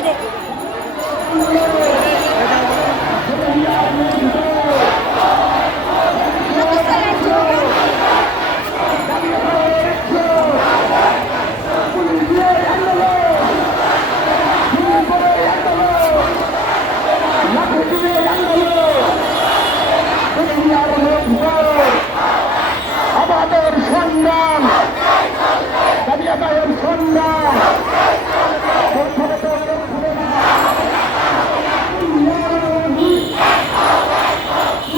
দেখো